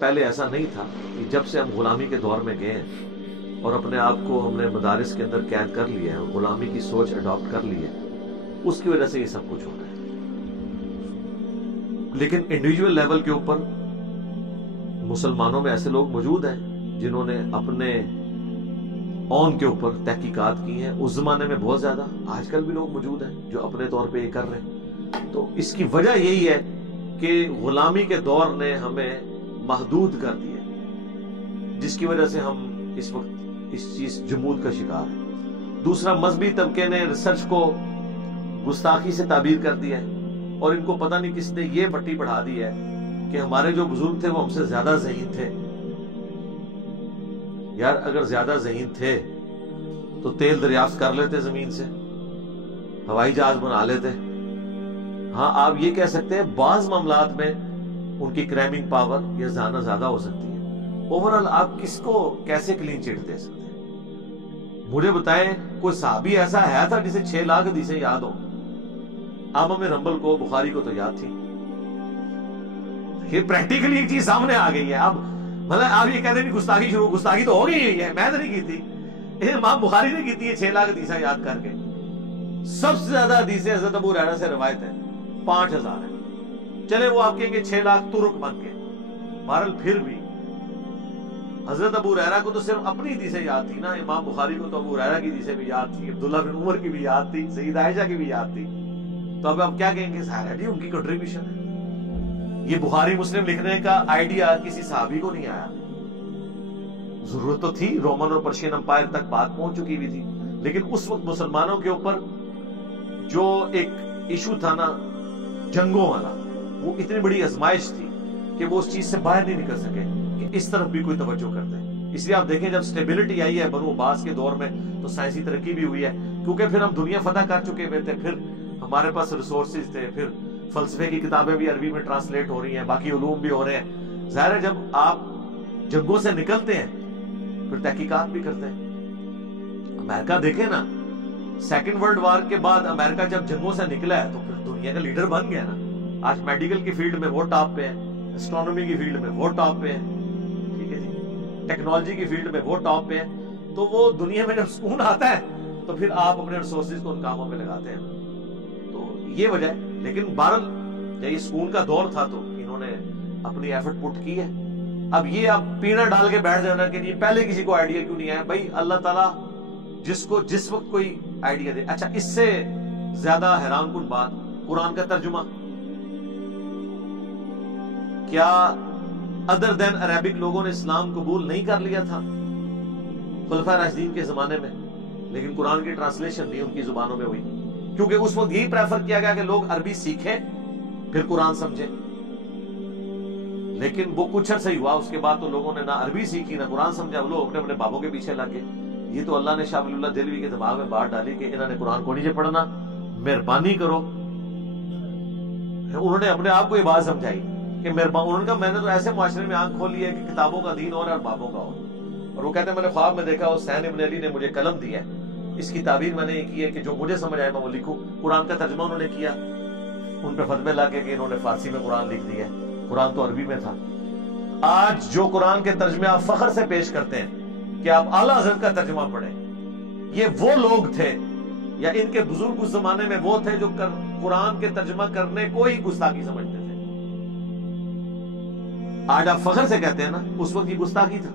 پہلے ایسا نہیں تھا کہ جب سے ہم غلامی کے دور میں گئے ہیں اور اپنے آپ کو ہم نے مدارس کے اندر قید کر لیا ہے اور غلامی کی سوچ اڈاپٹ کر لی ہے، اس کی وجہ سے یہ سب کچھ ہو رہا ہے۔ لیکن انڈیویجول لیول کے اوپر مسلمانوں میں ایسے لوگ موجود ہیں جنہوں نے اپنے اون کے اوپر تحقیقات کی ہیں، اس زمانے میں بہت زیادہ، آج کل بھی لوگ موجود ہیں جو اپنے طور پہ یہ کر رہے ہیں۔ تو اس کی وجہ یہی ہے کہ غلامی کے دور نے ہمیں محدود کر دیا، جس کی وجہ سے ہم اس وقت اس چیز جمود کا شکار ہیں۔ دوسرا، مذہبی طبقے نے ریسرچ کو گستاخی سے تعبیر کر دیا ہے، اور ان کو پتہ نہیں کس نے یہ پٹی پڑھا دی ہے کہ ہمارے جو بزرگ تھے وہ ہم سے زیادہ ذہین تھے۔ یار اگر زیادہ ذہین تھے تو تیل دریافت کر لیتے زمین سے، ہوائی جہاز بنا لیتے۔ ہاں آپ یہ کہہ سکتے ہیں بعض معاملات میں ان کی کریمنگ پاور یا زیادہ ہو سکتی ہے، اوورال آپ کس کو کیسے کلین چٹ دے سکتے ہیں؟ مجھے بتائیں کوئی صحابی ایسا ہے تھا جسے 6 لاکھ حدیثیں یاد ہوں؟ امام رمبل کو، بخاری کو تو یاد تھی۔ یہ پریکٹیکلی ایک چیز سامنے آ گئی ہے۔ اب مطلب آپ یہ کہتے ہیں گستاخی شروع، گستاخی تو ہو گئی ہے، میں تو نہیں کی تھی، امام بخاری نے کی تھی 6 لاکھ حدیثیں یاد کر کے۔ سب سے زیادہ حدیثیں حضرت ابو ہریرہ سے روایت ہے، 5000 ہیں۔ چلے وہ آپ کہیں گے 6 لاکھ ترک بن کے، بہرحال پھر بھی حضرت ابو ہریرہ کو تو صرف اپنی حدیثیں یاد تھی نا، امام بخاری کو تو ابو ہریرہ کی حدیثیں بھی یاد تھی، عبداللہ بن عمر کی بھی یاد تھی، سیدہ عائشہ کی بھی یاد تھی۔ تو اب آپ کیا کہیں گے؟ ظاہر ہے جی ان کی کنٹریبیوشن ہے۔ یہ بخاری مسلم لکھنے کا آئیڈیا کسی صحابی کو نہیں آیا، ضرورت تو تھی، رومن اور پرشین امپائر تک بات پہنچ چکی بھی تھی، لیکن اس وقت مسلمانوں کے اوپر جو ایک ایشو تھا نا جنگوں والا، وہ اتنی بڑی آزمائش تھی کہ وہ اس چیز سے باہر نہیں نکل سکے کہ اس طرف بھی کوئی توجہ کرتے ہیں۔ اس لیے آپ دیکھیں جب سٹیبلٹی آئی ہے بنو عباس کے دور میں تو سائنسی ترقی بھی ہوئی ہے، کیونکہ پھر ہم دنیا فتح کر چکے ہوئے تھے، پھر ہمارے پاس ریسورسز تھے، پھر فلسفے کی کتابیں بھی عربی میں ٹرانسلیٹ ہو رہی ہیں، باقی علوم بھی ہو رہے ہیں۔ ظاہر ہے جب آپ جنگوں سے نکلتے ہیں پھر تحقیقات بھی کرتے ہیں۔ امریکہ دیکھیں نا، سیکنڈ ورلڈ وار کے بعد امریکہ جب جنگوں سے نکلا ہے تو پھر دنیا کا لیڈر بن گیا نا۔ آج میڈیکل کی فیلڈ میں وہ ٹاپ پہ ہے، اسٹرانومی کی فیلڈ میں وہ ٹاپ پہ ہے، ٹھیک ہے جی، ٹیکنالوجی کی فیلڈ میں وہ ٹاپ پہ ہے۔ تو وہ دنیا میں جب سکون آتا ہے تو پھر آپ اپنے ریسورسز کو ان کاموں میں لگاتے ہیں، تو یہ وجہ ہے۔ لیکن بہرحال جب یہ سکون کا دور تھا تو انہوں نے اپنی ایفرٹ پٹ کی ہے۔ اب یہ آپ پینا ڈال کے بیٹھ جانا کہ یہ پہلے کسی کو آئیڈیا کیوں نہیں آیا؟ بھائی اللہ تعالیٰ جس کو جس وقت کوئی آئیڈیا دے۔ اچھا اس سے زیادہ حیران کن بات، قرآن کا ترجمہ کیا ادر دین عربک لوگوں نے اسلام قبول نہیں کر لیا تھا خلفائے راشدین کے زمانے میں؟ لیکن قرآن کی ٹرانسلیشن نہیں ان کی زبانوں میں ہوئی، کیونکہ اس وقت یہی پریفر کیا گیا کہ لوگ عربی سیکھیں پھر قرآن سمجھیں۔ لیکن وہ کچھ عرصہ ہی ہوا، اس کے بعد تو لوگوں نے نہ عربی سیکھی نہ قرآن سمجھا، وہ لوگ اپنے اپنے بابوں کے پیچھے لگ گئے۔ یہ تو اللہ نے شاہ ولی اللہ دہلوی کے دماغ میں بات ڈالی کہ انہوں نے قرآن کو نہیں پڑھنا، مہربانی کرو۔ انہوں نے اپنے آپ کو یہ بات سمجھائی کہ انہوں نے کہا میں نے تو ایسے معاشرے میں آنکھ کھولی ہے کہ کتابوں کا دین اور ہے اور بابوں کا اور۔ اور وہ کہتے ہیں میں نے خواب میں دیکھا حسین ابن علی نے مجھے قلم دی ہے، اس کی تعبیر میں نے یہ کی ہے کہ جو مجھے سمجھ آئے میں وہ لکھوں۔ قرآن کا ترجمہ انہوں نے کیا، ان پہ فتوے لگے کہ انہوں نے فارسی میں قرآن لکھ دیا ہے، قرآن تو عربی میں تھا۔ آج جو قرآن کے ترجمے آپ فخر سے پیش کرتے ہیں کہ آپ اعلیٰ حضرت کا ترجمہ پڑھیں، یہ وہ لوگ تھے یا ان کے بزرگ اس زمانے میں وہ تھے جو قرآن کے ترجمہ کرنے کو ہی گستاخی سمجھتے تھے۔ آج آپ فخر سے کہتے ہیں نا، اس وقت یہ گستاخی تھا۔